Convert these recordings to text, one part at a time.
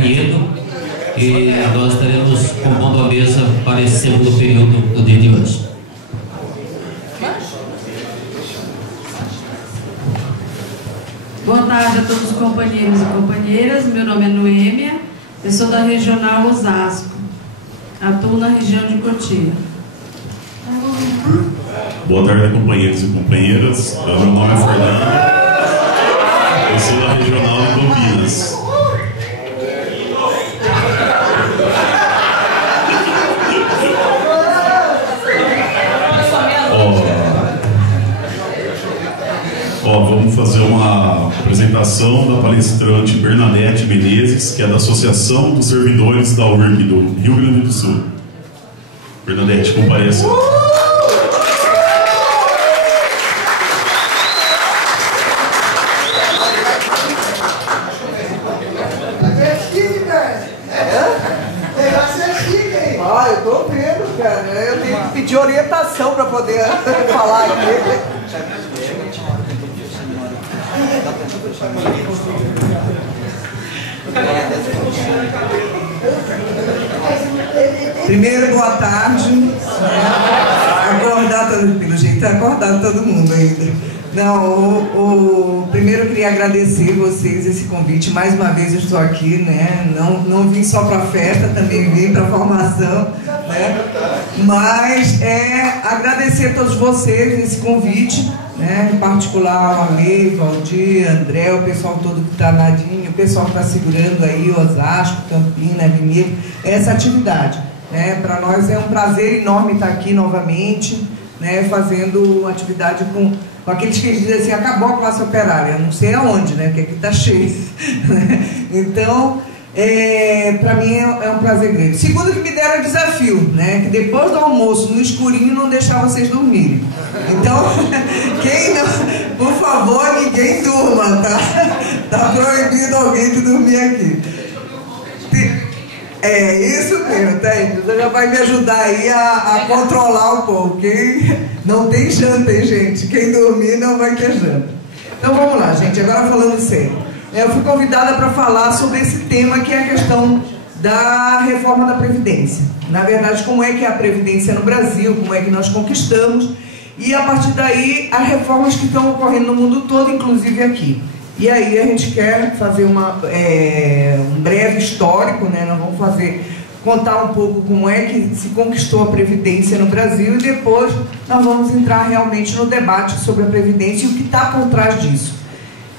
Caniedo, e nós estaremos compondo a mesa para esse segundo período do dia de hoje. Boa tarde a todos os companheiros e companheiras. Meu nome é Noêmia, eu sou da Regional Osasco, atuo na região de Cotia. Boa tarde, companheiros e companheiras. Meu nome é Fernando, eu sou da Regional de Campinas. Vamos fazer uma apresentação da palestrante Bernadette Menezes, que é da Associação dos Servidores da URG do Rio Grande do Sul. Bernadette, compareça. Eu tô vendo, cara. Eu tenho que pedir orientação para poder falar aqui. Primeiro, boa tarde. Pelo jeito, acordado todo mundo ainda. Não, primeiro eu queria agradecer vocês esse convite. Mais uma vez eu estou aqui, né? Não vim só para a festa, também vim para a formação, né? Mas agradecer a todos vocês esse convite, né? Em particular o Amei, Valdir, André, o pessoal todo que está nadinho, o pessoal que está segurando aí, Osasco, Campinas, Vinhedo, essa atividade, né? Para nós é um prazer enorme estar aqui novamente, né? Fazendo uma atividade com aqueles que dizem assim, acabou a classe operária, não sei aonde, né? Porque aqui está cheio. Então, para mim é um prazer grande. Segundo, que me deram desafio, né? Que depois do almoço, no escurinho, não deixar vocês dormirem. Então, quem não, por favor, ninguém durma, tá? Tá proibido alguém de dormir aqui. Isso mesmo, tá? Você já vai me ajudar aí a controlar um pouco. Não tem janta, hein, gente? Quem dormir não vai ter janta. Então vamos lá, gente. Agora falando sério. Eu fui convidada para falar sobre esse tema, que é a questão da reforma da Previdência. Na verdade, como é que é a Previdência no Brasil, como é que nós conquistamos, e a partir daí as reformas que estão ocorrendo no mundo todo, inclusive aqui. E aí a gente quer fazer um breve histórico, né? Nós vamos contar um pouco como é que se conquistou a Previdência no Brasil, e depois nós vamos entrar realmente no debate sobre a Previdência e o que está por trás disso.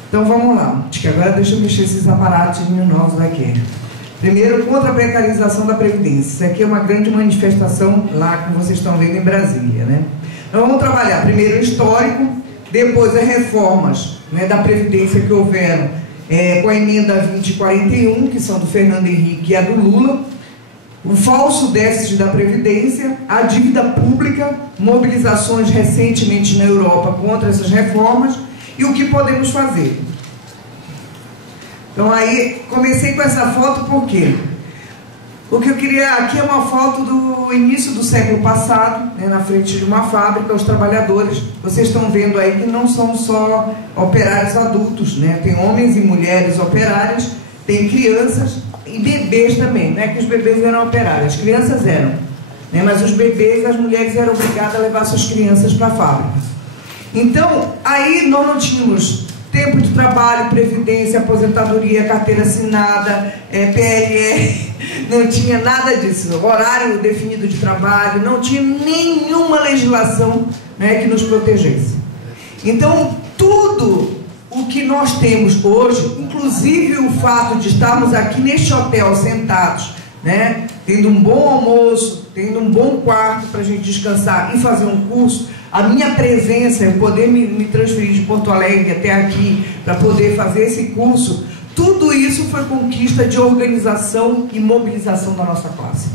Então vamos lá. Acho que agora deixa eu mexer esses aparatos novos aqui. Primeiro, contra a precarização da Previdência. Isso aqui é uma grande manifestação lá que vocês estão vendo em Brasília, né? Então vamos trabalhar primeiro o histórico, depois as reformas, né, da Previdência que houveram com a emenda 2041, que são do Fernando Henrique e a do Lula, o falso déficit da Previdência, a dívida pública, mobilizações recentemente na Europa contra essas reformas e o que podemos fazer. Então aí, comecei com essa foto por quê? O que eu queria, aqui é uma foto do início do século passado, né, na frente de uma fábrica, os trabalhadores, vocês estão vendo aí que não são só operários adultos, né, tem homens e mulheres operárias, tem crianças e bebês também, não é que os bebês eram operários, as crianças eram, né, mas os bebês, as mulheres eram obrigadas a levar suas crianças para a fábrica. Então, aí nós não tínhamos tempo de trabalho, previdência, aposentadoria, carteira assinada, PLR, não tinha nada disso, horário definido de trabalho, não tinha nenhuma legislação, né, que nos protegesse. Então, tudo o que nós temos hoje, inclusive o fato de estarmos aqui neste hotel sentados, né, tendo um bom almoço, tendo um bom quarto para a gente descansar e fazer um curso, a minha presença, eu poder me transferir de Porto Alegre até aqui para poder fazer esse curso, tudo isso foi conquista de organização e mobilização da nossa classe,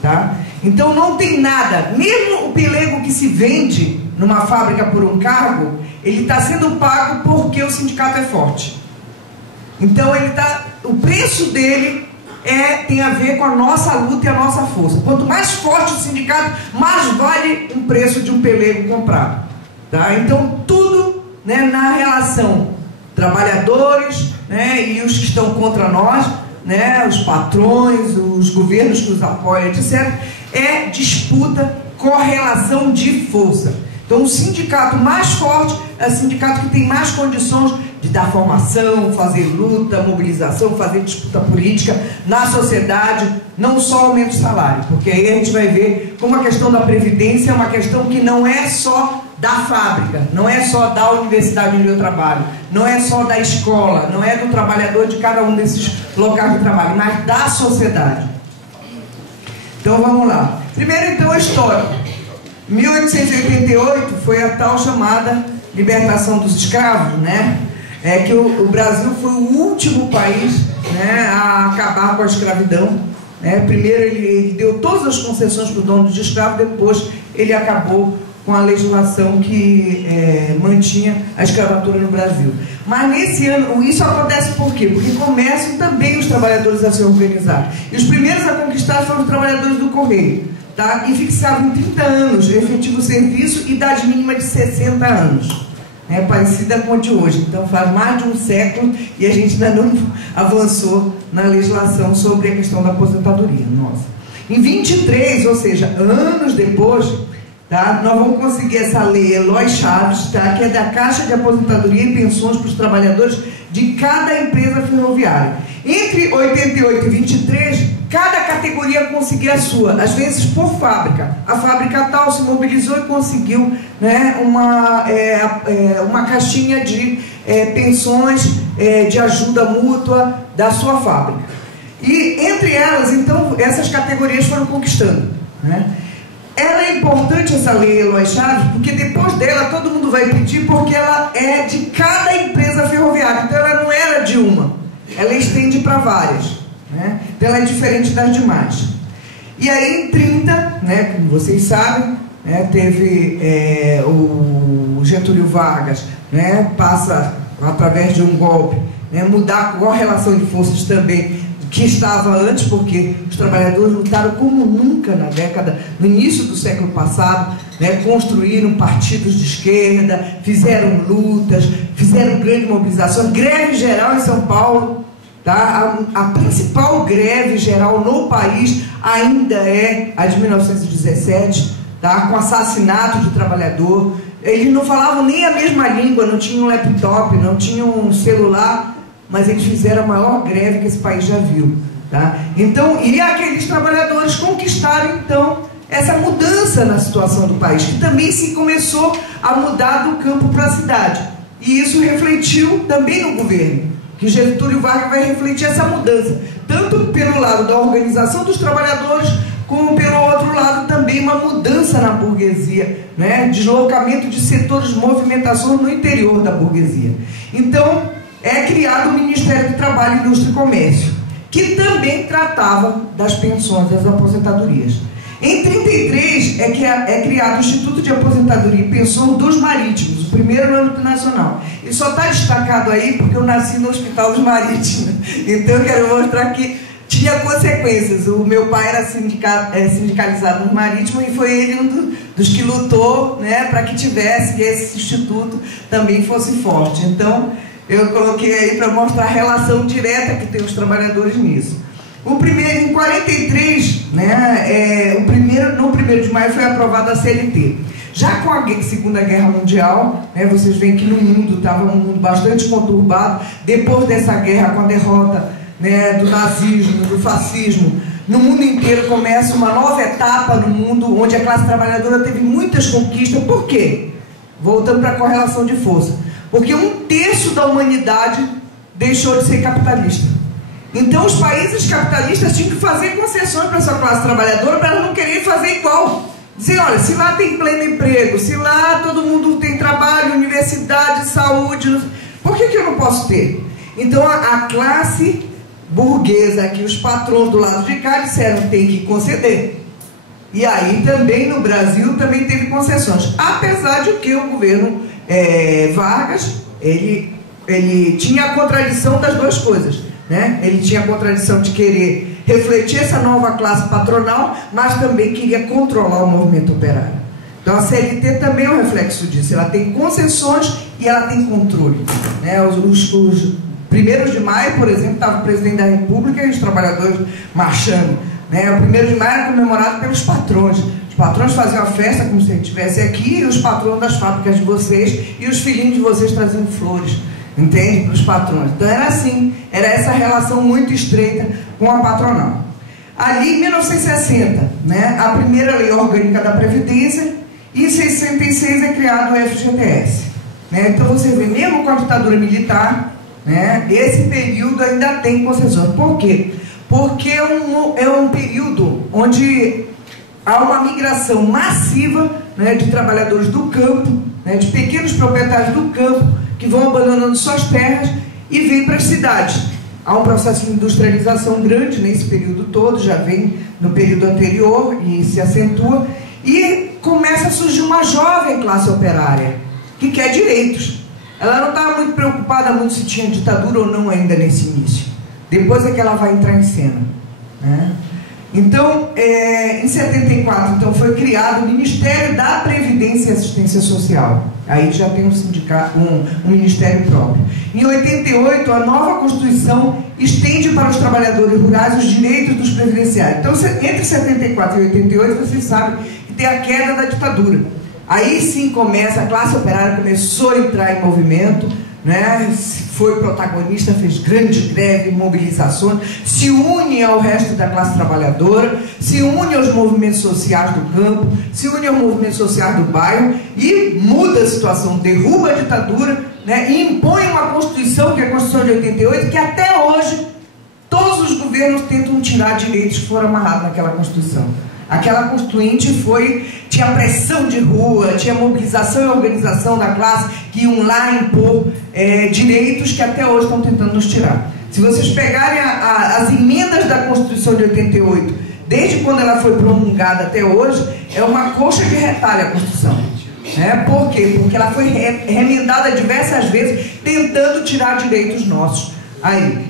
tá? Então não tem nada, mesmo o pelego que se vende numa fábrica por um cargo, ele está sendo pago porque o sindicato é forte. Então o preço dele tem a ver com a nossa luta e a nossa força. Quanto mais forte o sindicato, mais vale um preço de um pelego comprado, tá? Então tudo, né, na relação trabalhadores, né, e os que estão contra nós, né, os patrões, os governos que os apoiam, etc., é disputa, correlação de força. Então, o sindicato mais forte é o sindicato que tem mais condições de dar formação, fazer luta, mobilização, fazer disputa política na sociedade, não só aumento de salário, porque aí a gente vai ver como a questão da Previdência é uma questão que não é só da fábrica, não é só da universidade onde eu trabalho, não é só da escola, não é do trabalhador de cada um desses locais de trabalho, mas da sociedade. Então vamos lá. Primeiro, então, a história. 1888 foi a tal chamada libertação dos escravos, né? Que o Brasil foi o último país, né, a acabar com a escravidão, né? Primeiro ele deu todas as concessões para o dono de escravo, depois ele acabou com a legislação que mantinha a escravatura no Brasil. Mas nesse ano, isso acontece por quê? Porque começam também os trabalhadores a se organizar. E os primeiros a conquistar foram os trabalhadores do Correio, tá? E fixaram em 30 anos efetivo serviço e idade mínima de 60 anos. Parecida com a de hoje. Então faz mais de um século e a gente ainda não avançou na legislação sobre a questão da aposentadoria. Nossa. Em 23, ou seja, anos depois, tá, nós vamos conseguir essa lei Eloy Chaves, tá, que é da Caixa de Aposentadoria e Pensões para os trabalhadores de cada empresa ferroviária. Entre 88 e 23, cada categoria conseguia a sua, às vezes por fábrica. A fábrica tal se mobilizou e conseguiu, né, uma caixinha de pensões de ajuda mútua da sua fábrica. E entre elas, então, essas categorias foram conquistando, né? Ela é importante, essa lei Eloy Chaves, porque depois dela todo mundo vai pedir, porque ela é de cada empresa ferroviária. Então ela não era de uma, ela estende para várias, né? Então ela é diferente das demais. E aí em 30, né, como vocês sabem, né, teve o Getúlio Vargas, né, passa através de um golpe, né, mudar a correlação de forças também que estava antes, porque os trabalhadores lutaram como nunca no início do século passado, né, construíram partidos de esquerda, fizeram lutas, fizeram grande mobilização, greve geral em São Paulo, tá? A principal greve geral no país ainda é a de 1917, tá? Com assassinato de trabalhador. Eles não falavam nem a mesma língua, não tinham laptop, não tinham um celular, mas eles fizeram a maior greve que esse país já viu, tá? Então, e aqueles trabalhadores conquistaram, então, essa mudança na situação do país, que também se começou a mudar do campo para a cidade. E isso refletiu também no governo, que Getúlio Vargas vai refletir essa mudança, tanto pelo lado da organização dos trabalhadores, como pelo outro lado também uma mudança na burguesia, né? Deslocamento de setores de movimentação no interior da burguesia. Então, é criado o Ministério do Trabalho, Indústria e Comércio, que também tratava das pensões, das aposentadorias. Em 33 é criado o Instituto de Aposentadoria e Pensão dos Marítimos, o primeiro no âmbito nacional. Ele só está destacado aí porque eu nasci no Hospital dos Marítimos, então eu quero mostrar que tinha consequências. O meu pai era sindicalizado no Marítimo e foi ele dos que lutou, né, para que tivesse esse instituto também fosse forte. Então, eu coloquei aí para mostrar a relação direta que tem os trabalhadores nisso. Em 43, né, no 1º de maio foi aprovada a CLT. Já com a Segunda Guerra Mundial, né, vocês veem que no mundo estava um mundo bastante conturbado. Depois dessa guerra, com a derrota, né, do nazismo, do fascismo, no mundo inteiro começa uma nova etapa no mundo, onde a classe trabalhadora teve muitas conquistas. Por quê? Voltando para a correlação de força. Porque 1/3 da humanidade deixou de ser capitalista. Então os países capitalistas tinham que fazer concessões para essa classe trabalhadora, para elas não quererem fazer igual. Dizer, olha, se lá tem pleno emprego, se lá todo mundo tem trabalho, universidade, saúde, por que eu não posso ter? Então a classe burguesa, aqui os patrões do lado de cá disseram, tem que conceder. E aí também no Brasil também teve concessões. Apesar de que o governo Vargas, ele tinha a contradição das duas coisas, né? Ele tinha a contradição de querer refletir essa nova classe patronal, mas também queria controlar o movimento operário. Então a CLT também é um reflexo disso. Ela tem concessões e ela tem controle, né? Os 1º de maio, por exemplo, estava o presidente da República e os trabalhadores marchando, né? O 1º de maio era comemorado pelos patrões. Os patrões faziam a festa como se ele estivesse aqui, e os patrões das fábricas de vocês e os filhinhos de vocês traziam flores, entende? Para os patrões. Então era assim, era essa relação muito estreita com a patronal. Ali, em 1960, né, a primeira lei orgânica da Previdência, e em 66 é criado o FGTS. Né? Então você vê, mesmo com a ditadura militar, né, esse período ainda tem concessões. Por quê? Porque é um período onde há uma migração massiva, né, de trabalhadores do campo, né, de pequenos proprietários do campo, que vão abandonando suas terras e vêm para as cidades. Há um processo de industrialização grande nesse período todo, já vem no período anterior e se acentua, e começa a surgir uma jovem classe operária, que quer direitos. Ela não estava muito preocupada muito se tinha ditadura ou não ainda nesse início. Depois é que ela vai entrar em cena, né? Então, em 74, então, foi criado o Ministério da Previdência e Assistência Social. Aí já tem um sindicato, um ministério próprio. Em 88, a nova Constituição estende para os trabalhadores rurais os direitos dos previdenciários. Então, entre 74 e 88, vocês sabem que tem a queda da ditadura. Aí sim começa, a classe operária começou a entrar em movimento, né? Foi protagonista, fez grande greve, mobilizações, se une ao resto da classe trabalhadora, se une aos movimentos sociais do campo, se une aos movimentos sociais do bairro e muda a situação, derruba a ditadura, né? E impõe uma Constituição, que é a Constituição de 88, que até hoje todos os governos tentam tirar direitos que foram amarrados naquela Constituição. Aquela Constituinte tinha pressão de rua, tinha mobilização e organização da classe que iam lá impor direitos que até hoje estão tentando nos tirar. Se vocês pegarem as emendas da Constituição de 88, desde quando ela foi promulgada até hoje, é uma coxa de retalho a Constituição. Por quê? Porque ela foi remendada diversas vezes, tentando tirar direitos nossos.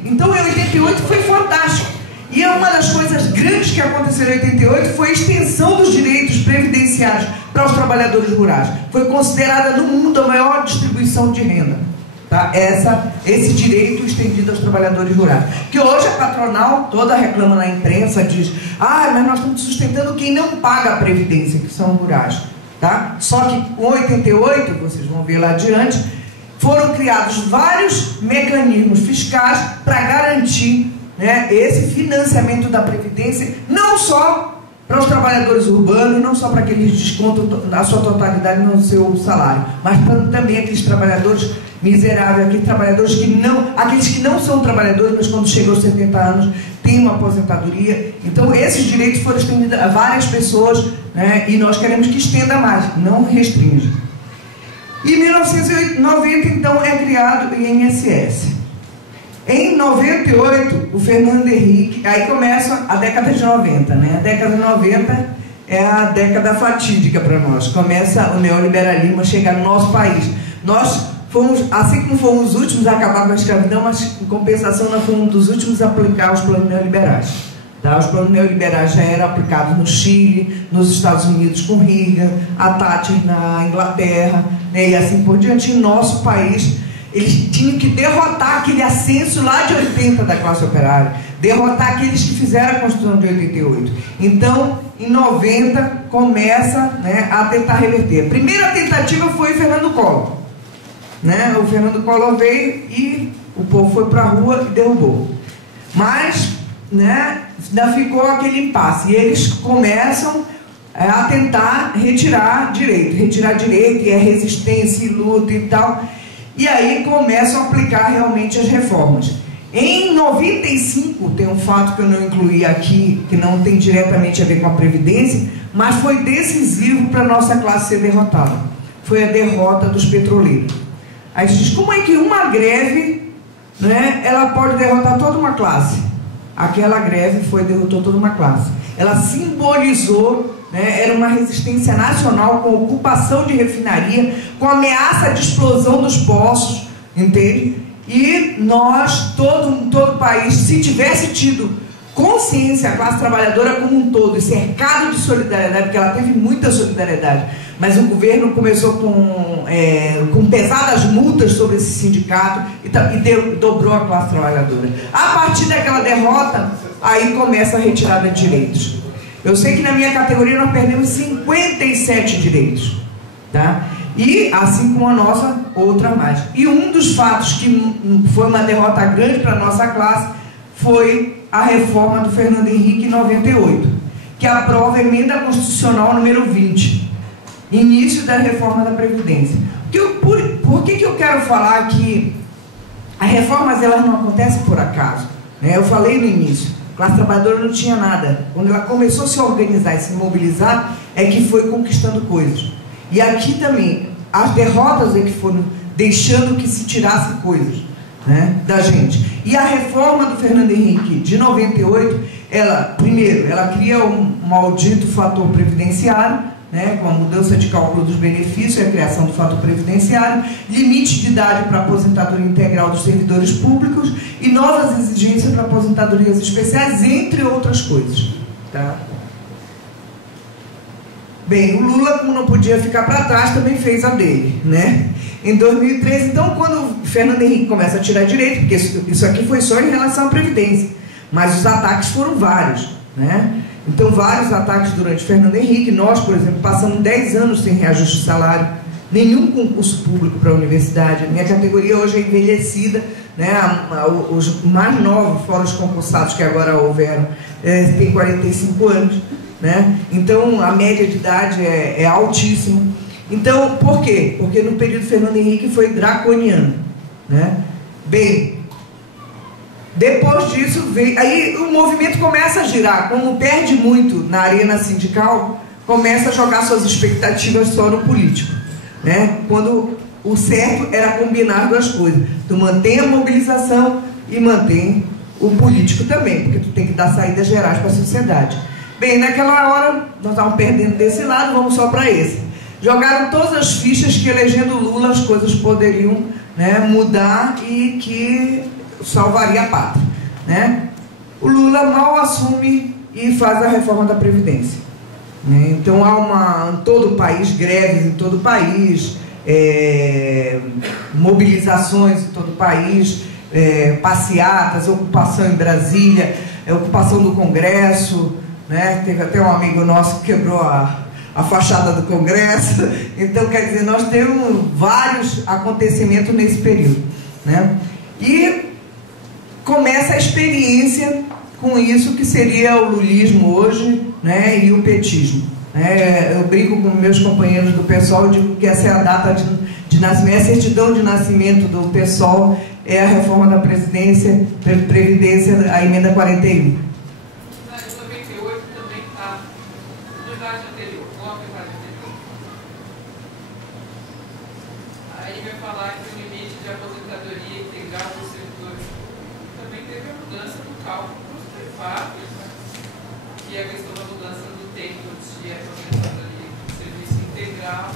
Então, em 88 foi fantástico. E uma das coisas grandes que aconteceram em 88 foi a extensão dos direitos previdenciários para os trabalhadores rurais. Foi considerada no mundo a maior distribuição de renda. Tá? Esse direito estendido aos trabalhadores rurais. Que hoje a patronal toda reclama na imprensa, diz: mas nós estamos sustentando quem não paga a previdência, que são rurais. Tá? Só que com 88, vocês vão ver lá adiante, foram criados vários mecanismos fiscais para garantir, né, esse financiamento da Previdência, não só para os trabalhadores urbanos, não só para que eles descontam a sua totalidade no seu salário, mas também aqueles trabalhadores miseráveis, aqueles que não são trabalhadores, mas quando chegam aos 70 anos têm uma aposentadoria. Então esses direitos foram estendidos a várias pessoas, né, e nós queremos que estenda mais, não restringe. Em 1990, então, é criado o INSS. Em 98, o Fernando Henrique, aí começa a década de 90, né? A década de 90 é a década fatídica para nós. Começa o neoliberalismo a chegar no nosso país. Nós fomos, assim como fomos os últimos a acabar com a escravidão, mas em compensação nós fomos um dos últimos a aplicar os planos neoliberais. Tá? Os planos neoliberais já eram aplicados no Chile, nos Estados Unidos com Reagan, a Thatcher na Inglaterra, né? E assim por diante. Em nosso país, eles tinham que derrotar aquele ascenso lá de 80 da classe operária, derrotar aqueles que fizeram a Constituição de 88. Então, em 90, começa, né, a tentar reverter. A primeira tentativa foi Fernando Collor. Né? O Fernando Collor veio e o povo foi para a rua e derrubou. Mas, né, ainda ficou aquele impasse. E eles começam a tentar retirar direito, e é resistência e luta e tal. E aí começam a aplicar realmente as reformas. Em 95, tem um fato que eu não incluí aqui, que não tem diretamente a ver com a Previdência, mas foi decisivo para a nossa classe ser derrotada. Foi a derrota dos petroleiros. Aí você diz, como é que uma greve, né, ela pode derrotar toda uma classe? Aquela greve derrotou toda uma classe. Ela simbolizou, né, era uma resistência nacional com ocupação de refinaria, com ameaça de explosão dos poços, entende? E nós, todo o país, se tivesse tido consciência, a classe trabalhadora como um todo, e cercado de solidariedade, porque ela teve muita solidariedade, mas o governo começou com pesadas multas sobre esse sindicato e dobrou a classe trabalhadora. A partir daquela derrota, aí começa a retirada de direitos. Eu sei que na minha categoria nós perdemos 57 direitos, tá? E assim como a nossa, outra mais. E um dos fatos que foi uma derrota grande para a nossa classe foi a reforma do Fernando Henrique em 98, que aprova a emenda constitucional número 20, início da reforma da Previdência. Por que eu quero falar que as reformas elas não acontecem por acaso, né? Eu falei no início, a classe trabalhadora não tinha nada. Quando ela começou a se organizar e se mobilizar, é que foi conquistando coisas. E aqui também, as derrotas é que foram deixando que se tirasse coisas, né, da gente. E a reforma do Fernando Henrique de 98, primeiro, ela cria um maldito fator previdenciário, né, com a mudança de cálculo dos benefícios e a criação do fator previdenciário, limite de idade para aposentadoria integral dos servidores públicos e novas exigências para aposentadorias especiais, entre outras coisas, tá? Bem, o Lula, como não podia ficar para trás, também fez a dele, né? Em 2013, então, quando o Fernando Henrique começa a tirar direito, porque isso aqui foi só em relação à Previdência, mas os ataques foram vários, né? Então, vários ataques durante Fernando Henrique. Nós, por exemplo, passamos 10 anos sem reajuste de salário, nenhum concurso público para a universidade. A minha categoria hoje é envelhecida, né? Os mais novos, fora os concursados que agora houveram, tem 45 anos. Né? Então a média de idade é altíssima. Então, por quê? Porque no período Fernando Henrique foi draconiano, né? Bem, depois disso veio, aí o movimento começa a girar. Como perde muito na arena sindical, começa a jogar suas expectativas só no político, né? Quando o certo era combinar duas coisas. Tu mantém a mobilização e mantém o político também, porque tu tem que dar saídas gerais para a sociedade. Bem, naquela hora, nós estávamos perdendo desse lado, vamos só para esse. Jogaram todas as fichas que, elegendo Lula, as coisas poderiam, né, mudar e que salvaria a pátria, né? O Lula mal assume e faz a reforma da Previdência, né? Então há em todo o país, greves em todo o país, mobilizações em todo o país, passeatas, ocupação em Brasília, ocupação do Congresso, né? Teve até um amigo nosso que quebrou a fachada do Congresso. Então, quer dizer, nós temos vários acontecimentos nesse período, né? E começa a experiência com isso que seria o lulismo hoje, né? E o petismo, né? Eu brinco com meus companheiros do PSOL, digo que essa é a data de nascimento, a certidão de nascimento do PSOL é a reforma da Previdência, a emenda 41. E a questão da mudança do tempo de aposentadoria, serviço integral,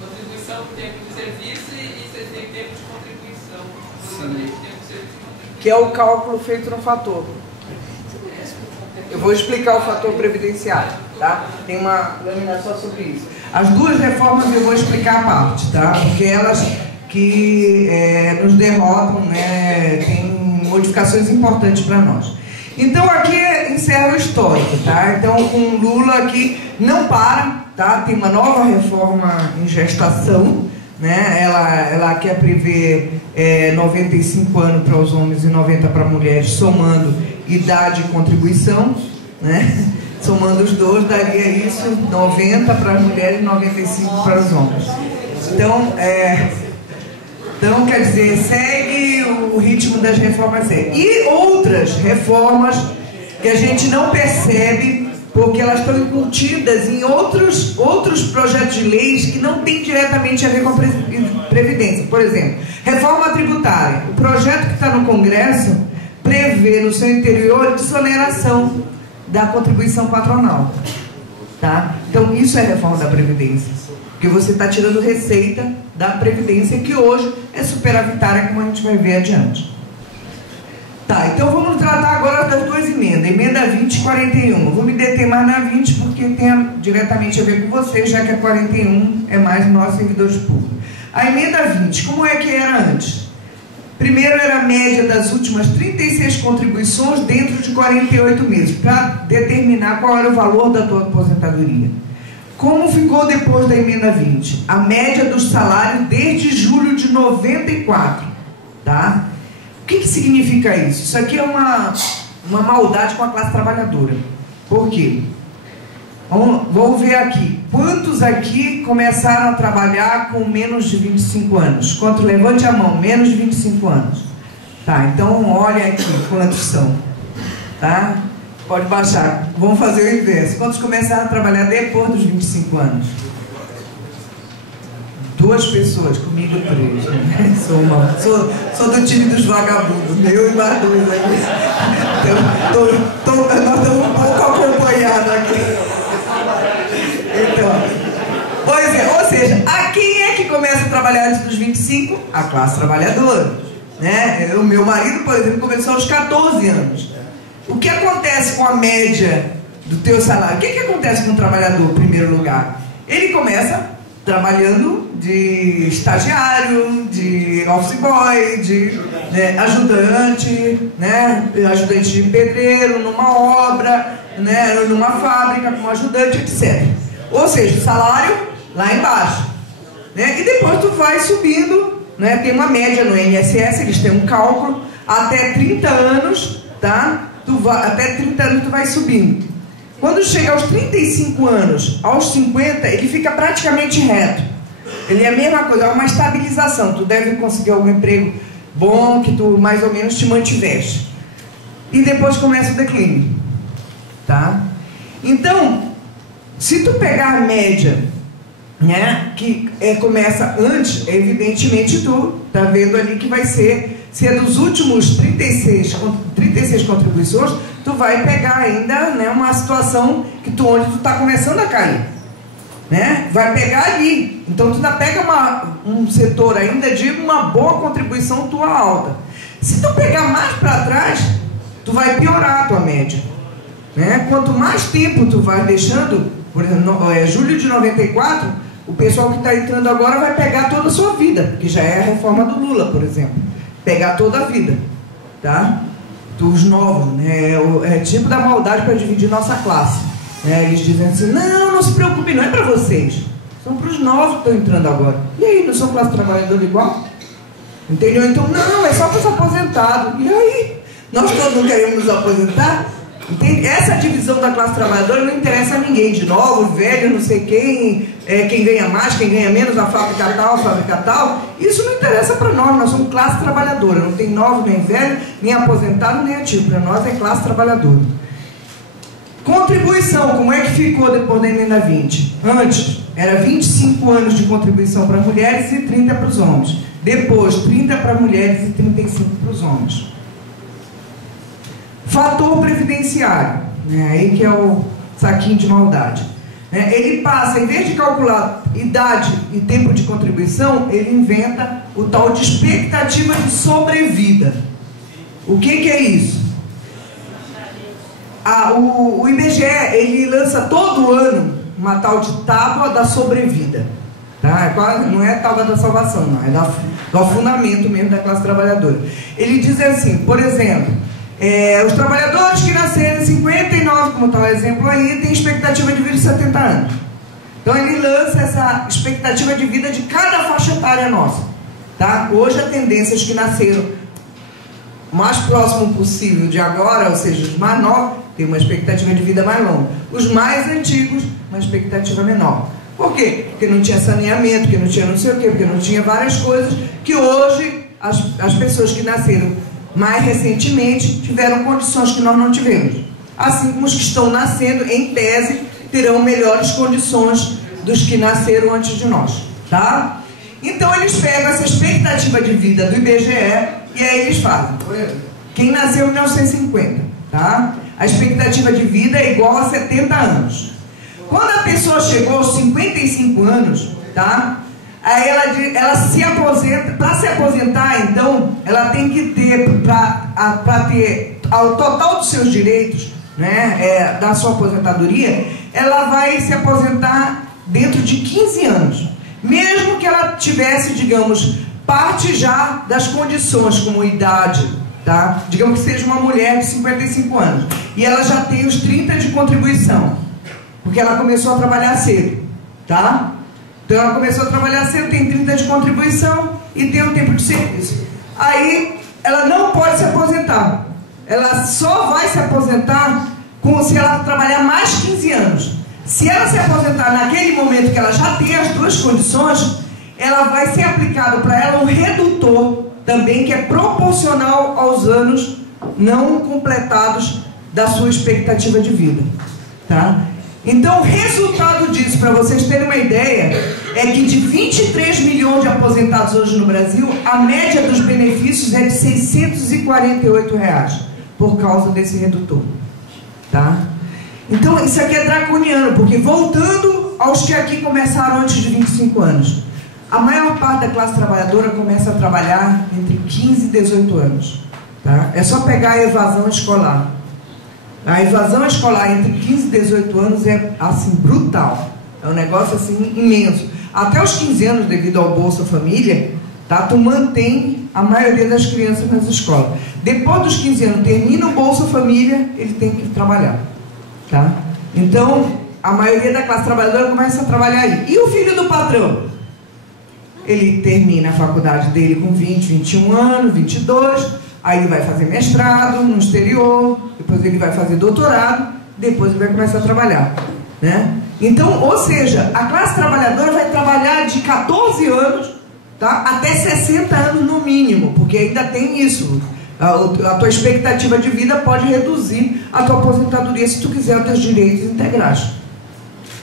contribuição por tempo de serviço e você tem tempo de contribuição, tempo de serviço. Que é o cálculo feito no fator. Eu vou explicar o fator previdenciário, tá? Tem uma lâmina só sobre isso. As duas reformas eu vou explicar a parte, tá? Porque elas que nos derrotam, né, tem modificações importantes para nós. Então aqui encerra o histórico, tá? Então com Lula aqui não para, tá? Tem uma nova reforma em gestação, né? Ela quer prever 95 anos para os homens e 90 para mulheres, somando idade e contribuição, né? Somando os dois daria isso, 90 para as mulheres e 95 para os homens. Então, quer dizer, segue o ritmo das reformas. E outras reformas que a gente não percebe, porque elas estão incutidas em outros projetos de leis que não têm diretamente a ver com a Previdência. Por exemplo, reforma tributária. O projeto que está no Congresso prevê no seu interior desoneração da contribuição patronal. Tá? Então, isso é reforma da Previdência. Porque você está tirando receita da Previdência, que hoje é superavitária, como a gente vai ver adiante. Tá, então vamos tratar agora das duas emendas. emenda 20 e 41. Eu vou me deter mais na 20 porque tem diretamente a ver com vocês, já que a 41 é mais nós, servidores públicos. A emenda 20, como é que era antes? Primeiro era a média das últimas 36 contribuições dentro de 48 meses, para determinar qual era o valor da tua aposentadoria. Como ficou depois da emenda 20? A média dos salários desde julho de 94, tá? O que significa isso? Isso aqui é uma maldade com a classe trabalhadora. Por quê? Vamos ver aqui. Quantos aqui começaram a trabalhar com menos de 25 anos? Quanto? Levante a mão. Menos de 25 anos. Tá, então olha aqui quantos são. Tá? Pode baixar. Vamos fazer o inverso. Quantos começaram a trabalhar depois dos 25 anos? 2 pessoas, comigo 3. Né? Sou do time dos vagabundos, eu e mais 2 aqui. Então, nós estamos um pouco acompanhados aqui. Então, pois é, ou seja, a quem é que começa a trabalhar antes dos 25? A classe trabalhadora. Né? O meu marido, por exemplo, começou aos 14 anos. O que acontece com a média do teu salário? O que acontece com o trabalhador, em primeiro lugar? Ele começa trabalhando de estagiário, de office boy, de ajudante, né, ajudante de pedreiro, numa obra, né, numa fábrica, como ajudante, etc. Ou seja, o salário lá embaixo. Né, e depois tu vai subindo, né, tem uma média no INSS, eles têm um cálculo, até 30 anos, tá? Até 30 anos tu vai subindo. Quando chega aos 35 anos, aos 50, ele fica praticamente reto. Ele é a mesma coisa, é uma estabilização. Tu deve conseguir algum emprego bom, que tu mais ou menos te mantiveste. E depois começa o declínio. Tá? Então, se tu pegar a média, né, que começa antes, evidentemente tu tá vendo ali que vai ser, se é dos últimos 36 contribuições, tu vai pegar ainda, né, uma situação que onde tu está começando a cair. Né? Vai pegar ali. Então tu ainda pega um setor ainda de uma boa contribuição tua alta. Se tu pegar mais para trás, tu vai piorar a tua média. Né? Quanto mais tempo tu vai deixando, por exemplo, julho de 94, o pessoal que está entrando agora vai pegar toda a sua vida, que já é a reforma do Lula, por exemplo. Pegar toda a vida. Tá? Dos novos, né? É tipo da maldade para dividir nossa classe. Eles dizem assim, não se preocupe, não é para vocês, são para os novos que estão entrando agora. E aí, não são classe trabalhadora igual? Entendeu? Então, não, é só para os aposentados. E aí? Nós todos não queremos nos aposentar? Entende? Essa divisão da classe trabalhadora não interessa a ninguém, de novo, velho, não sei quem ganha mais, quem ganha menos, a fábrica tal. Isso não interessa para nós somos classe trabalhadora, não tem novo, nem velho, nem aposentado, nem ativo. Para nós é classe trabalhadora. Contribuição, como é que ficou depois da emenda 20? Antes, era 25 anos de contribuição para mulheres e 30 para os homens. Depois, 30 para mulheres e 35 para os homens. Fator previdenciário, né? Aí que é o saquinho de maldade. Ele passa, em vez de calcular idade e tempo de contribuição, ele inventa o tal de expectativa de sobrevida. O que é isso? O IBGE, ele lança todo ano uma tal de tábua da sobrevida. Tá? Não é a tábua da salvação, não. É do afundamento mesmo da classe trabalhadora. Ele diz assim, por exemplo, os trabalhadores que nasceram em 59, como está o exemplo aí, têm expectativa de vida de 70 anos. Então ele lança essa expectativa de vida de cada faixa etária nossa. Tá? Hoje a tendência é os que nasceram o mais próximo possível de agora, ou seja, os mais novos, tem uma expectativa de vida mais longa. Os mais antigos, uma expectativa menor. Por quê? Porque não tinha saneamento, porque não tinha não sei o quê, porque não tinha várias coisas que hoje as pessoas que nasceram mais recentemente tiveram condições que nós não tivemos. Assim como os que estão nascendo, em tese, terão melhores condições dos que nasceram antes de nós. Tá? Então eles pegam essa expectativa de vida do IBGE e aí eles fazem. Quem nasceu em 1950, tá? A expectativa de vida é igual a 70 anos. Quando a pessoa chegou aos 55 anos, tá? Aí ela se aposenta. Para se aposentar, então, ela tem que ter, para ter ao total dos seus direitos, né, da sua aposentadoria, ela vai se aposentar dentro de 15 anos. Mesmo que ela tivesse, digamos, parte já das condições, como idade, tá? Digamos que seja uma mulher de 55 anos, e ela já tem os 30 de contribuição, porque ela começou a trabalhar cedo, tá? Então ela começou a trabalhar cedo, tem 30 de contribuição e tem um tempo de serviço. Aí ela não pode se aposentar. Ela só vai se aposentar se ela trabalhar mais 15 anos. Se ela se aposentar naquele momento que ela já tem as duas condições, ela vai ser aplicado para ela um redutor também, que é proporcional aos anos não completados da sua expectativa de vida, tá? Então o resultado disso, para vocês terem uma ideia, é que de 23 milhões de aposentados hoje no Brasil, a média dos benefícios é de R$ 648 por causa desse redutor, tá? Então isso aqui é draconiano, porque voltando aos que aqui começaram antes de 25 anos, a maior parte da classe trabalhadora começa a trabalhar entre 15 e 18 anos, tá? É só pegar a evasão escolar. A evasão escolar entre 15 e 18 anos é assim brutal, é um negócio assim imenso. Até os 15 anos, devido ao Bolsa Família, tá, tu mantém a maioria das crianças nas escolas. Depois dos 15 anos, termina o Bolsa Família, ele tem que trabalhar, tá? Então a maioria da classe trabalhadora começa a trabalhar aí. E o filho do patrão? Ele termina a faculdade dele com 20, 21 anos, 22, aí ele vai fazer mestrado no exterior, depois ele vai fazer doutorado, depois ele vai começar a trabalhar, né? Então, ou seja, a classe trabalhadora vai trabalhar de 14 anos, tá, até 60 anos no mínimo, porque ainda tem isso. A tua expectativa de vida pode reduzir a tua aposentadoria se tu quiser os teus direitos integrais,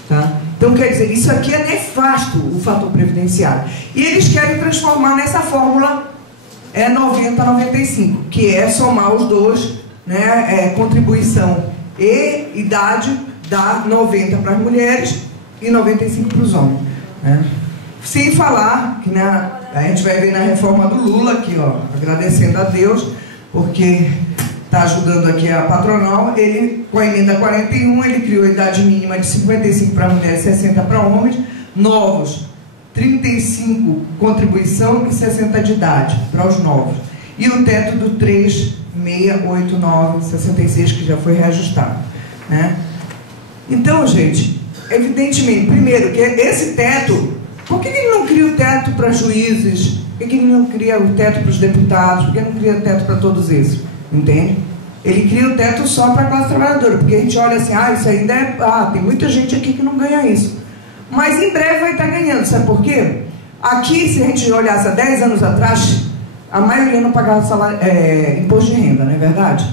tá? Então, quer dizer, isso aqui é nefasto, o fator previdenciário. E eles querem transformar nessa fórmula 90-95, que é somar os dois, né, contribuição e idade, dá 90 para as mulheres e 95 para os homens, né? Sem falar que, né, a gente vai ver na reforma do Lula aqui, ó, agradecendo a Deus, porque está ajudando aqui a patronal. Ele, com a emenda 41, ele criou a idade mínima de 55 para mulheres e 60 para homens, novos 35 contribuição e 60 de idade para os novos, e o teto do 3.689.66, que já foi reajustado, né? Então, gente, evidentemente, primeiro, que esse teto, por que ele não cria o teto para juízes? Por que ele não cria o teto para os deputados? Por que ele não cria o teto para todos esses? Entende? Ele cria o teto só para a classe trabalhadora, porque a gente olha assim, isso ainda é... tem muita gente aqui que não ganha isso. Mas em breve vai estar ganhando, sabe por quê? Aqui, se a gente olhasse há 10 anos atrás, a maioria não pagava imposto de renda, não é verdade?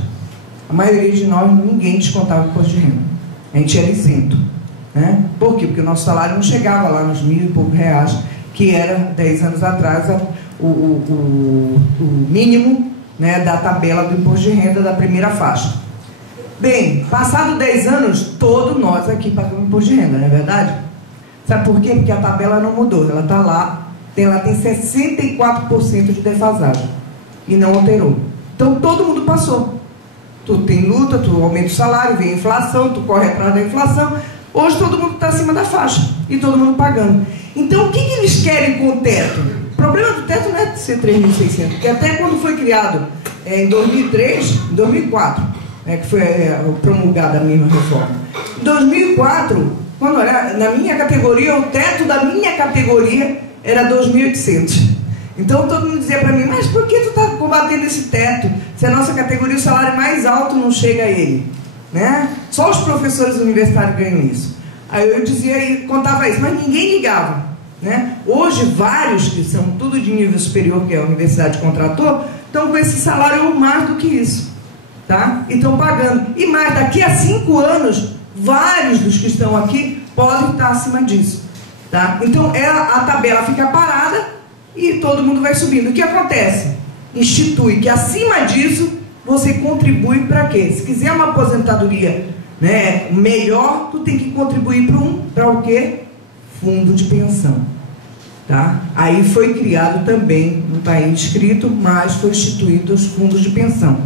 A maioria de nós, ninguém descontava imposto de renda. A gente era isento, né? Por quê? Porque o nosso salário não chegava lá nos R$1.000 e poucos, que era 10 anos atrás o mínimo, né, da tabela do imposto de renda da primeira faixa. Bem, passado 10 anos, todos nós aqui pagamos imposto de renda, não é verdade? Sabe por quê? Porque a tabela não mudou, ela está lá, ela tem 64% de defasagem e não alterou. Então todo mundo passou. Tu tem luta, tu aumenta o salário, vem a inflação, tu corre atrás da inflação. Hoje todo mundo está acima da faixa e todo mundo pagando. Então o que eles querem com o teto? O problema do teto não é ser 3.600, porque até quando foi criado em 2004, né, que foi promulgada a mesma reforma. Em 2004, quando era, na minha categoria, o teto da minha categoria era 2.800. Então todo mundo dizia para mim, mas por que tu está combatendo esse teto? Se a nossa categoria, o salário mais alto não chega a ele, né? Só os professores universitários ganham isso. Aí eu dizia e contava isso, mas ninguém ligava, né? Hoje vários que são tudo de nível superior, que a universidade contratou, estão com esse salário ou mais do que isso, tá? E estão pagando. E mais, daqui a 5 anos, vários dos que estão aqui podem estar acima disso, tá? Então a tabela fica parada e todo mundo vai subindo. O que acontece? Institui que acima disso você contribui para quê? Se quiser uma aposentadoria, né, melhor, tu tem que contribuir para o quê? Fundo de pensão, tá? Aí foi criado também, não está inscrito, mas foi instituído os fundos de pensão,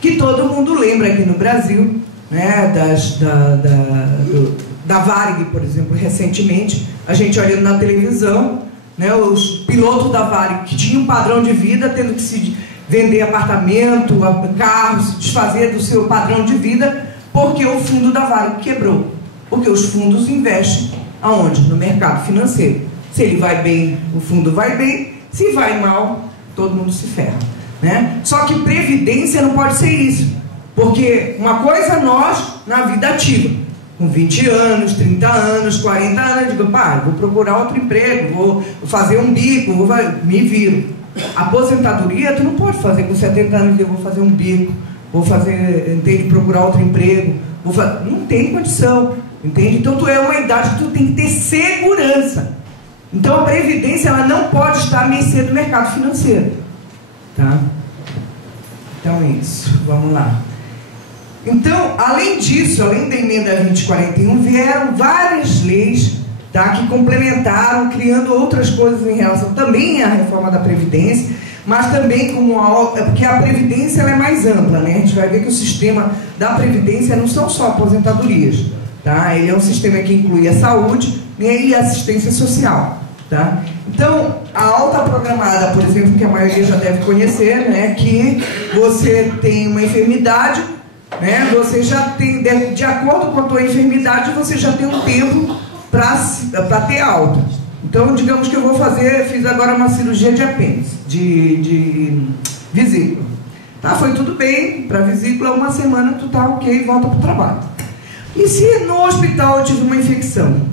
que todo mundo lembra aqui no Brasil, né, da Varig, por exemplo, recentemente, a gente olhando na televisão, né, os pilotos da Varig que tinham um padrão de vida, tendo que se vender apartamento, carro, se desfazer do seu padrão de vida, porque o fundo da Varig quebrou. Porque os fundos investem aonde? No mercado financeiro. Se ele vai bem, o fundo vai bem. Se vai mal, todo mundo se ferra, né? Só que previdência não pode ser isso. Porque uma coisa nós, na vida ativa, com 20 anos, 30 anos, 40 anos, digo, pá, vou procurar outro emprego, vou fazer um bico, me viro. Aposentadoria, tu não pode fazer com 70 anos, eu vou fazer um bico, vou fazer, entende, procurar outro emprego, não tem condição, entende? Então tu é uma idade que tu tem que ter segurança. Então a previdência, ela não pode estar à mercê do mercado financeiro, tá? Então é isso, vamos lá. Então, além disso, além da emenda 2041, vieram várias leis, tá, que complementaram, criando outras coisas em relação também à reforma da Previdência, mas também porque a Previdência ela é mais ampla, né? A gente vai ver que o sistema da Previdência não são só aposentadorias, tá? Ele é um sistema que inclui a saúde, né, e a assistência social, tá? Então, a alta programada, por exemplo, que a maioria já deve conhecer, né, que você tem uma enfermidade, né, você já tem, de acordo com a tua enfermidade, você já tem um tempo para ter alta. Então, digamos que eu fiz agora uma cirurgia de apêndice, de vesícula. Tá, foi tudo bem, para vesícula, uma semana tu tá ok, volta para o trabalho. E se no hospital eu tive uma infecção?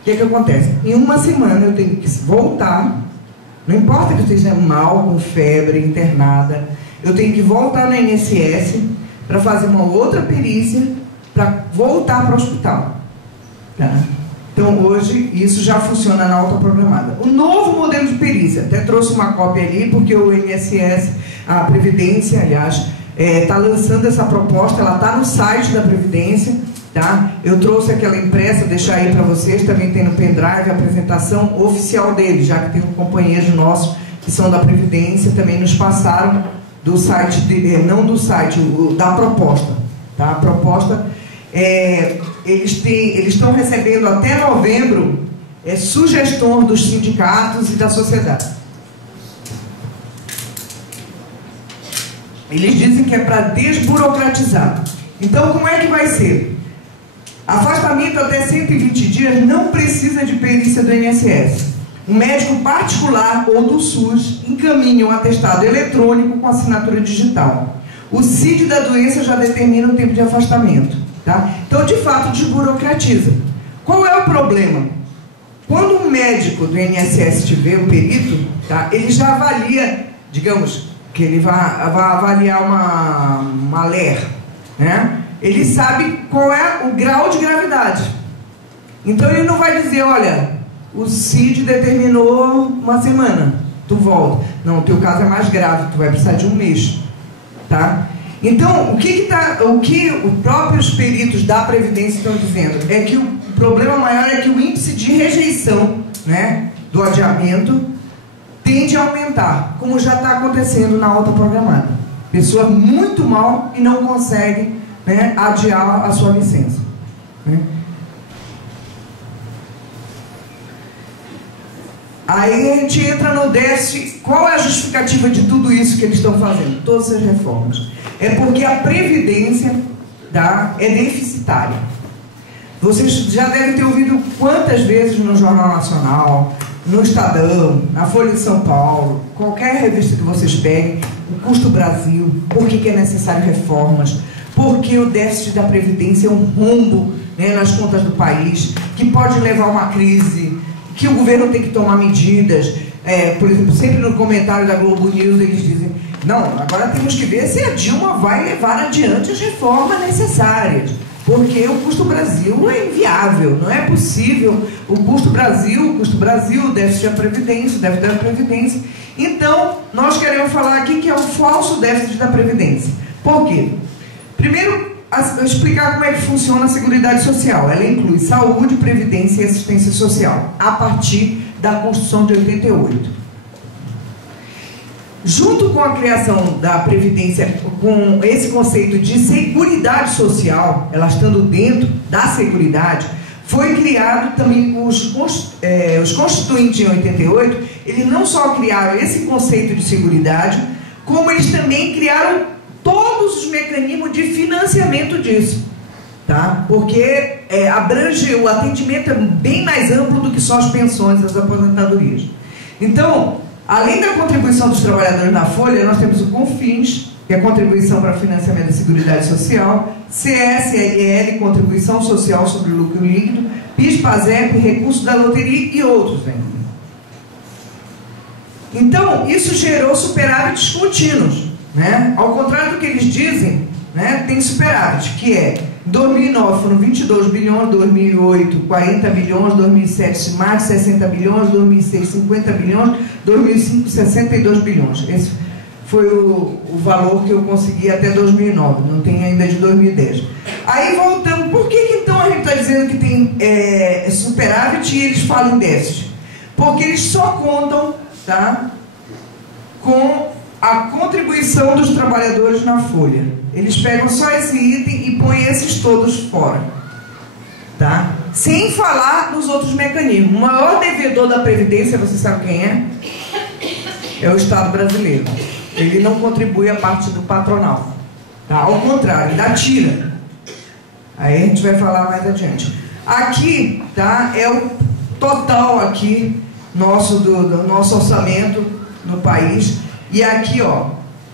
O que acontece? Em uma semana eu tenho que voltar, não importa que eu esteja mal, com febre, internada, eu tenho que voltar na INSS para fazer uma outra perícia, para voltar para o hospital. Tá? Então hoje isso já funciona na alta programada. O novo modelo de perícia, até trouxe uma cópia ali, porque o INSS, a Previdência, aliás, está lançando essa proposta, ela está no site da Previdência, tá? Eu trouxe aquela impressa, deixar aí para vocês, também tem no pendrive a apresentação oficial dele, já que tem companheiros nossos que são da Previdência, também nos passaram do site, não do site, da proposta, tá? A proposta, eles estão recebendo até novembro sugestões dos sindicatos e da sociedade. Eles dizem que é para desburocratizar. Então, como é que vai ser? Afastamento até 120 dias não precisa de perícia do INSS. Um médico particular ou do SUS encaminha um atestado eletrônico com assinatura digital. O CID da doença já determina o tempo de afastamento. Tá? Então, de fato, desburocratiza. Qual é o problema? Quando um médico do INSS tiver um perito, tá, ele já avalia, digamos, que ele vai avaliar uma LER, né? Ele sabe qual é o grau de gravidade. Então ele não vai dizer, olha, o CID determinou uma semana, tu volta. Não, o teu caso é mais grave, tu vai precisar de um mês, tá? Então, o que os próprios peritos da Previdência estão dizendo é que o problema maior é que o índice de rejeição, né, do adiamento tende a aumentar, como já está acontecendo na alta programada. Pessoa muito mal e não consegue, né, adiar a sua licença, né? Aí a gente entra no déficit. Qual é a justificativa de tudo isso que eles estão fazendo? Todas essas reformas. É porque a Previdência é deficitária. Vocês já devem ter ouvido quantas vezes no Jornal Nacional, no Estadão, na Folha de São Paulo, qualquer revista que vocês peguem, o Custo Brasil, por que é necessário reformas, porque o déficit da Previdência é um rombo, né, nas contas do país, que pode levar a uma crise, que o governo tem que tomar medidas. Por exemplo, sempre no comentário da Globo News eles dizem, não, agora temos que ver se a Dilma vai levar adiante as reformas necessárias, porque o Custo Brasil é inviável, não é possível. O Custo Brasil, o déficit da Previdência, o déficit da Previdência. Então, nós queremos falar aqui que é um falso déficit da Previdência. Por quê? Primeiro, explicar como é que funciona a Seguridade Social. Ela inclui saúde, previdência e assistência social, a partir da Constituição de 88. junto com a criação da Previdência, com esse conceito de seguridade social, ela estando dentro da seguridade, foi criado também os constituintes em 88, eles não só criaram esse conceito de seguridade, como eles também criaram todos os mecanismos de financiamento disso, tá? Porque abrange, o atendimento é bem mais amplo do que só as pensões, as aposentadorias. Então, além da contribuição dos trabalhadores na folha, nós temos o CONFINS, que é a contribuição para financiamento da Seguridade Social, CSLL, contribuição social sobre o lucro líquido, PIS, PASEP, recurso da loteria e outros ainda. Então, isso gerou superávites contínuos, né? Ao contrário do que eles dizem, né, tem superávit, que é, em 2009 foram 22 bilhões, 2008 40 bilhões, 2007 mais de 60 bilhões, 2006 50 bilhões, 2005 62 bilhões. Esse foi o valor que eu consegui até 2009, não tem ainda de 2010. Aí voltando, por que então a gente está dizendo que tem superávit e eles falam em déficit? Porque eles só contam, tá, com a contribuição dos trabalhadores na folha. Eles pegam só esse item e põem esses todos fora, tá? Sem falar nos outros mecanismos. O maior devedor da Previdência, você sabe quem é? É o Estado brasileiro. Ele não contribui a parte do patronal, tá? Ao contrário, ele tira. Aí a gente vai falar mais adiante. Aqui, tá, é o total aqui nosso do nosso orçamento no país. E aqui, ó,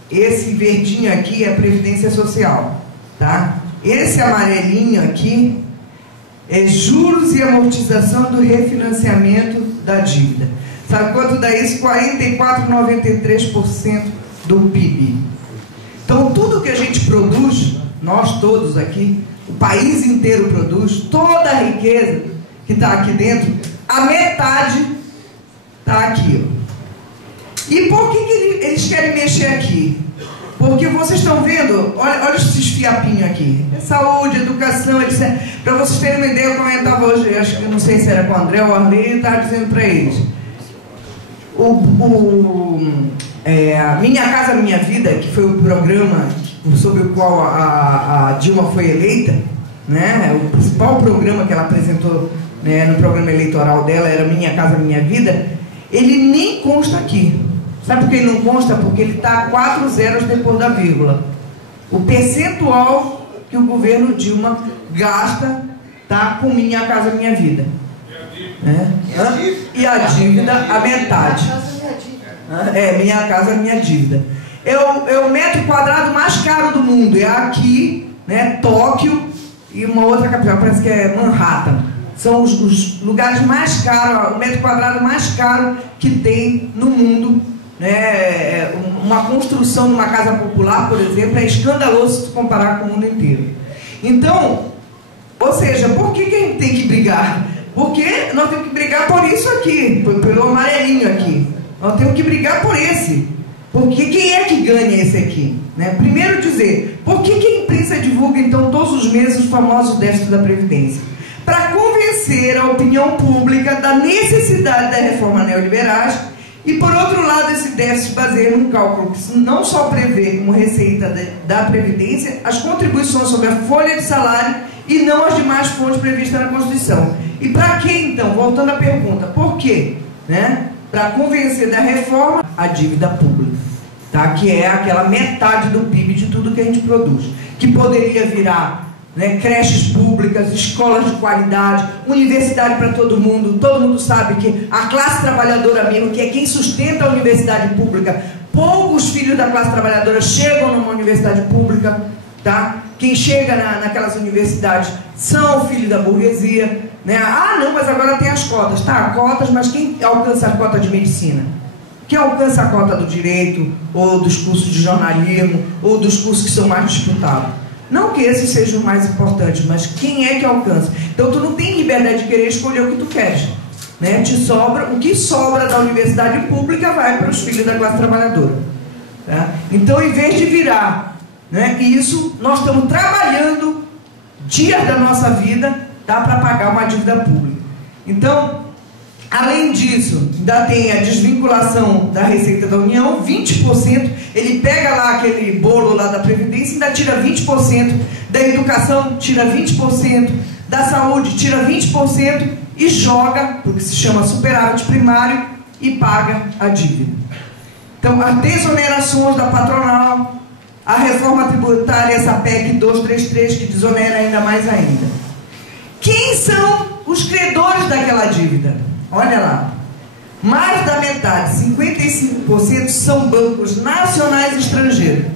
esse verdinho aqui é a Previdência Social, tá? Esse amarelinho aqui é juros e amortização do refinanciamento da dívida. Sabe quanto dá isso? 44,93% do PIB. Então, tudo que a gente produz, nós todos aqui, o país inteiro produz, toda a riqueza que está aqui dentro, a metade está aqui, ó. E por que eles querem mexer aqui? Porque vocês estão vendo, olha esses fiapinhos aqui. Saúde, educação, etc. Para vocês terem uma ideia, eu comentava hoje, acho que não sei se era com o André ou o Arley, eu estava dizendo para eles. Minha Casa Minha Vida, que foi o programa sobre o qual a Dilma foi eleita, né? O principal programa que ela apresentou, né, no programa eleitoral dela era Minha Casa Minha Vida, ele nem consta aqui. Sabe por que ele não consta? Porque ele está 4 zeros depois da vírgula. O percentual que o governo Dilma gasta tá com Minha Casa Minha Vida. Né? E a dívida, a metade. Minha Casa Minha Dívida. É o metro quadrado mais caro do mundo. É aqui, né, Tóquio e uma outra capital, parece que é Manhattan. São os lugares mais caros, o metro quadrado mais caro que tem no mundo. Né? Uma construção de uma casa popular, por exemplo, é escandaloso se comparar com o mundo inteiro. Então, ou seja, por que a gente tem que brigar? Porque nós temos que brigar por isso aqui, pelo amarelinho aqui. Nós temos que brigar por esse. Porque quem é que ganha esse aqui? Né? Primeiro dizer, por que a imprensa divulga então todos os meses o famoso déficit da Previdência? Para convencer a opinião pública da necessidade da reforma neoliberal. E por outro lado, esse déficit baseia num cálculo que não só prevê como receita da Previdência as contribuições sobre a folha de salário e não as demais fontes previstas na Constituição. E para que então? Voltando à pergunta, por quê? Né? Para convencer da reforma a dívida pública, tá? Que é aquela metade do PIB de tudo que a gente produz, que poderia virar, né, creches públicas, escolas de qualidade, universidade para todo mundo sabe que a classe trabalhadora mesmo, que é quem sustenta a universidade pública, poucos filhos da classe trabalhadora chegam numa universidade pública, tá? Quem chega naquelas universidades são filhos da burguesia, né? Ah, não, mas agora tem as cotas, tá? Cotas, mas quem alcança a cota de medicina? Quem alcança a cota do direito, ou dos cursos de jornalismo, ou dos cursos que são mais disputados? Não que esses sejam os mais importantes, mas quem é que alcança? Então tu não tem liberdade de querer escolher o que tu queres, né? O que sobra da universidade pública vai para os filhos da classe trabalhadora, tá? Então, em vez de virar, né, isso, nós estamos trabalhando dias da nossa vida, tá, para pagar uma dívida pública. Então, Além disso, ainda tem a desvinculação da Receita da União, 20%, ele pega lá aquele bolo lá da Previdência, ainda tira 20%, da educação tira 20%, da saúde tira 20% e joga, porque se chama superávit primário, e paga a dívida. Então, as desonerações da patronal, a reforma tributária, essa PEC 233, que desonera ainda mais ainda. Quem são os credores daquela dívida? Olha lá, mais da metade, 55%, são bancos nacionais e estrangeiros.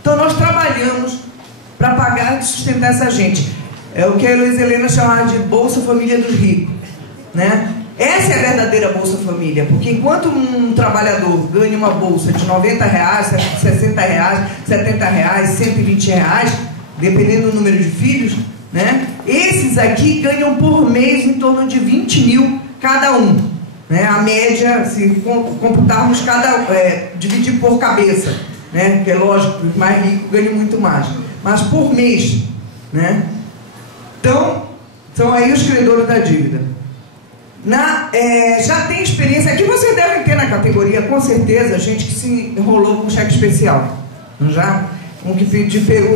Então nós trabalhamos para pagar e sustentar essa gente. É o que a Luiz Helena chamava de Bolsa Família dos Ricos, né? Essa é a verdadeira Bolsa Família, porque enquanto um trabalhador ganha uma bolsa de R$90, R$60, R$70, R$120, dependendo do número de filhos, né? Esses aqui ganham por mês em torno de 20 mil cada um, né? A média, se computarmos dividir por cabeça, né? Porque é lógico que os mais ricos ganham muito mais, mas por mês, né? Então, são aí os credores da dívida. Já tem experiência, aqui vocês devem ter na categoria, com certeza, gente que se enrolou com cheque especial, não já? Um que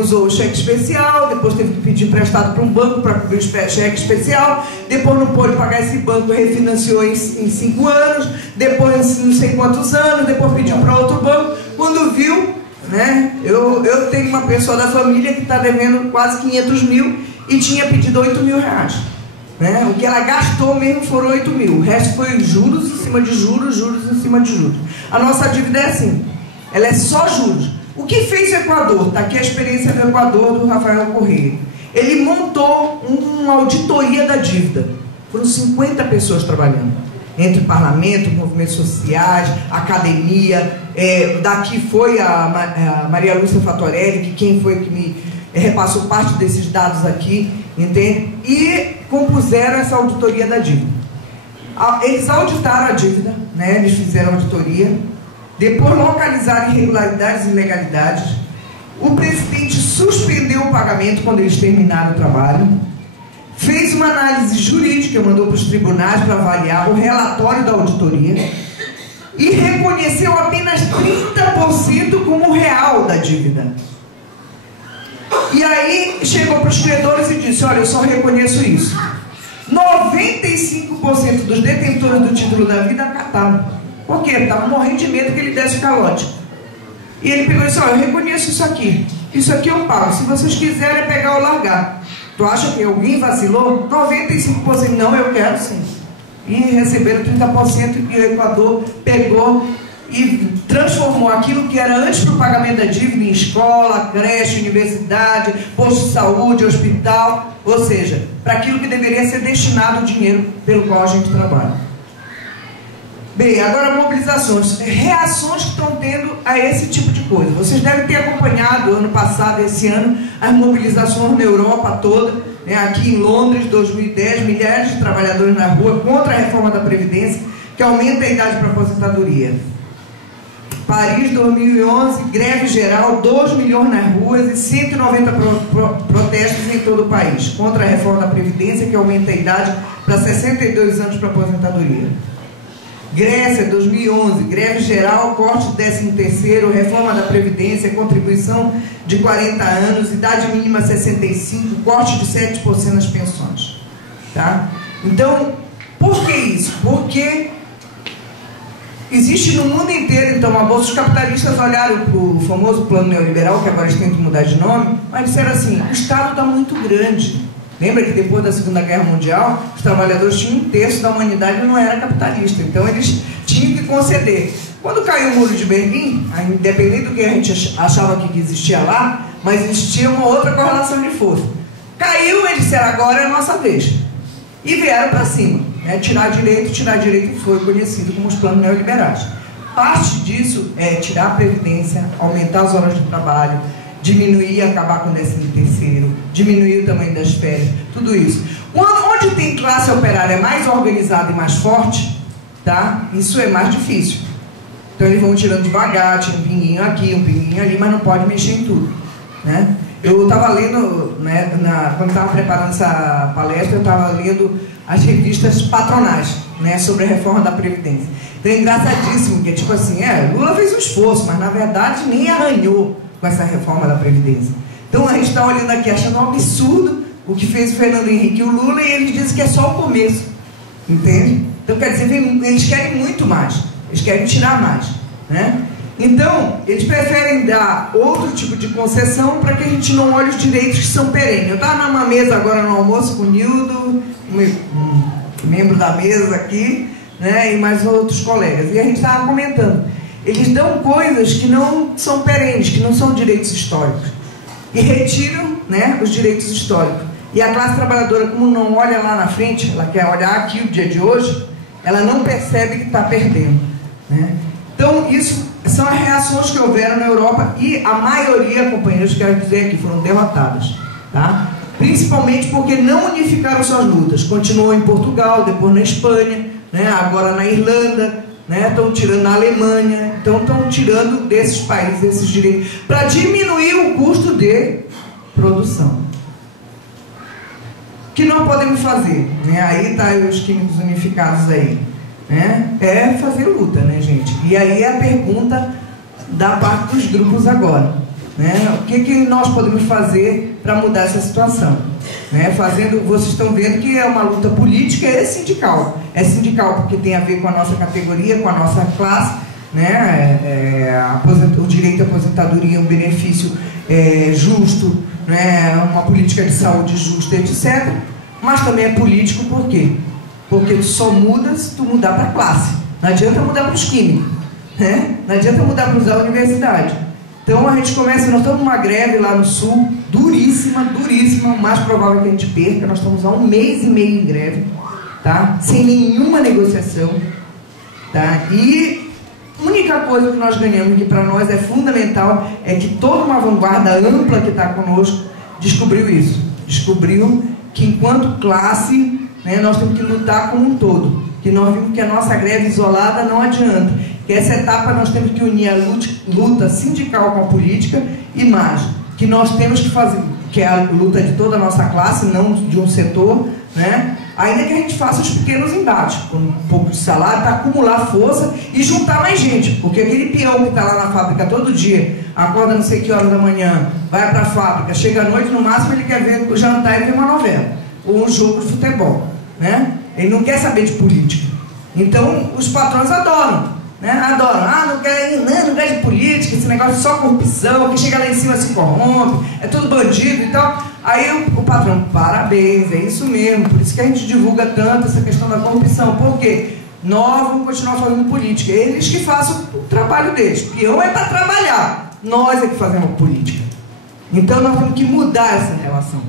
usou o cheque especial, depois teve que pedir emprestado para um banco para cobrir o cheque especial, depois não pôde pagar esse banco, refinanciou em 5 anos, depois não sei quantos anos, depois pediu para outro banco, quando viu, né? Eu tenho uma pessoa da família que está devendo quase 500 mil e tinha pedido R$8 mil. Né? O que ela gastou mesmo foram 8 mil, o resto foi juros em cima de juros, juros em cima de juros. A nossa dívida é assim, ela é só juros. O que fez o Equador? Está aqui a experiência do Equador, do Rafael Correia. Ele montou uma auditoria da dívida. Foram 50 pessoas trabalhando, entre parlamento, movimentos sociais, academia. Daqui foi a Maria Lúcia Fatorelli, que quem foi que me repassou parte desses dados aqui, entende? E compuseram essa auditoria da dívida. Eles auditaram a dívida, né? Eles fizeram auditoria, depois localizaram irregularidades e ilegalidades. O presidente suspendeu o pagamento quando eles terminaram o trabalho, fez uma análise jurídica, mandou para os tribunais para avaliar o relatório da auditoria e reconheceu apenas 30% como real da dívida. E aí chegou para os credores e disse: olha, eu só reconheço isso. 95% dos detentores do título da vida acataram. Por quê? Estavam morrendo de medo que ele desse o calote. E ele pegou e disse: olha, eu reconheço isso aqui eu pago, se vocês quiserem pegar ou largar. Tu acha que alguém vacilou? 95% não, eu quero sim. E receberam 30% e o Equador pegou e transformou aquilo que era antes do pagamento da dívida em escola, creche, universidade, posto de saúde, hospital, ou seja, para aquilo que deveria ser destinado o dinheiro pelo qual a gente trabalha. Bem, agora mobilizações, reações que estão tendo a esse tipo de coisa. Vocês devem ter acompanhado ano passado, esse ano, as mobilizações na Europa toda, né? Aqui em Londres, 2010, milhares de trabalhadores na rua contra a reforma da Previdência, que aumenta a idade para aposentadoria. Paris, 2011, greve geral, 2 milhões nas ruas e 190 protestos em todo o país, contra a reforma da Previdência, que aumenta a idade para 62 anos para aposentadoria. Grécia, 2011, greve geral, corte de 13º, reforma da Previdência, contribuição de 40 anos, idade mínima 65, corte de 7% nas pensões. Tá? Então, por que isso? Porque existe no mundo inteiro, então, uma bolsa. Os capitalistas olharam para o famoso plano neoliberal, que agora eles tentam mudar de nome, mas disseram assim: o Estado está muito grande. Lembra que depois da Segunda Guerra Mundial, os trabalhadores tinham 1/3 da humanidade e não era capitalista, então eles tinham que conceder. Quando caiu o Muro de Berlim, independente do que a gente achava que existia lá, mas existia uma outra correlação de força. Caiu, eles disseram: agora é a nossa vez. E vieram para cima, né? Tirar direito foi conhecido como os planos neoliberais. Parte disso é tirar a previdência, aumentar as horas de trabalho, diminuir e acabar com o 13º, diminuir o tamanho das férias, tudo isso. Onde tem classe operária mais organizada e mais forte, tá? Isso é mais difícil. Então eles vão tirando devagar, tira um pinguinho aqui, um pinguinho ali, mas não pode mexer em tudo, né? Eu estava lendo, né, quando estava preparando essa palestra, eu estava lendo as revistas patronais, né, sobre a reforma da Previdência. Então é engraçadíssimo, que é tipo assim, Lula fez um esforço, mas na verdade nem arranhou com essa reforma da Previdência. Então a gente está olhando aqui, achando um absurdo o que fez o Fernando Henrique e o Lula, e eles dizem que é só o começo, entende? Então quer dizer, eles querem muito mais, eles querem tirar mais, né? Então, eles preferem dar outro tipo de concessão para que a gente não olhe os direitos que são perenes. Eu estava numa mesa agora no almoço com o Nildo, um membro da mesa aqui, né, e mais outros colegas, e a gente estava comentando. Eles dão coisas que não são perenes, que não são direitos históricos, e retiram, né, os direitos históricos. E a classe trabalhadora, como não olha lá na frente, ela quer olhar aqui o dia de hoje, ela não percebe que está perdendo, né? Então, isso são as reações que houveram na Europa, e a maioria, companheiros, quero dizer aqui, foram derrotadas, tá? Principalmente porque não unificaram suas lutas. Continuou em Portugal, depois na Espanha, né? Agora na Irlanda, né? Estão tirando na Alemanha, então estão tirando desses países esses direitos para diminuir o custo de produção. O que nós podemos fazer, né? Aí está os químicos unificados aí, né? É fazer luta, né, gente? E aí a pergunta da parte dos grupos agora, né? O que nós podemos fazer para mudar essa situação, né? Vocês estão vendo que é uma luta política e sindical. É sindical porque tem a ver com a nossa categoria, com a nossa classe, né? O direito à aposentadoria, um benefício justo, né? Uma política de saúde justa, etc. Mas também é político por quê? Porque tu só muda se tu mudar para a classe. Não adianta mudar para os químicos, né? Não adianta mudar para a universidade. Então a gente começa, nós estamos numa greve lá no sul, duríssima, duríssima, o mais provável que a gente perca. Nós estamos há 1 mês e meio em greve, tá? Sem nenhuma negociação, tá? E a única coisa que nós ganhamos, que para nós é fundamental, é que toda uma vanguarda ampla que está conosco descobriu isso. Descobriu que enquanto classe, né, nós temos que lutar como um todo, que nós vimos que a nossa greve isolada não adianta, que essa etapa nós temos que unir a luta sindical com a política, e mais, que nós temos que fazer, que é a luta de toda a nossa classe, não de um setor, né? Ainda que a gente faça os pequenos embates, com um pouco de salário, para acumular força e juntar mais gente, porque aquele peão que está lá na fábrica todo dia, acorda não sei que horas da manhã, vai para a fábrica, chega à noite, no máximo ele quer ver o jantar e ver uma novela, ou um jogo de futebol, né? Ele não quer saber de política. Então os patrões adoram, né? Adoram. Não quer de política, esse negócio de só corrupção, que chega lá em cima se corrompe, é tudo bandido e tal. Aí o patrão, parabéns, é isso mesmo, por isso que a gente divulga tanto essa questão da corrupção. Por quê? Nós vamos continuar fazendo política, eles que façam o trabalho deles. Peão é para trabalhar, nós é que fazemos política. Então nós temos que mudar essa relação.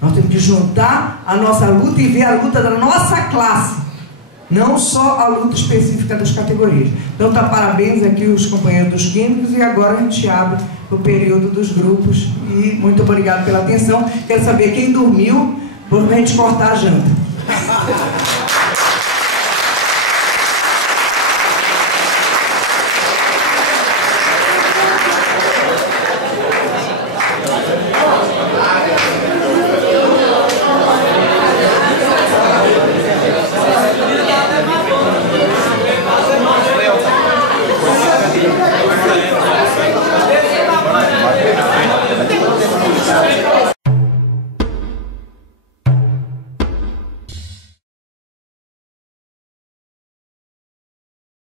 Nós temos que juntar a nossa luta e ver a luta da nossa classe, não só a luta específica das categorias. Então tá, parabéns aqui os companheiros dos químicos, e agora a gente abre o período dos grupos, e muito obrigado pela atenção. Quero saber quem dormiu, para a gente cortar a janta.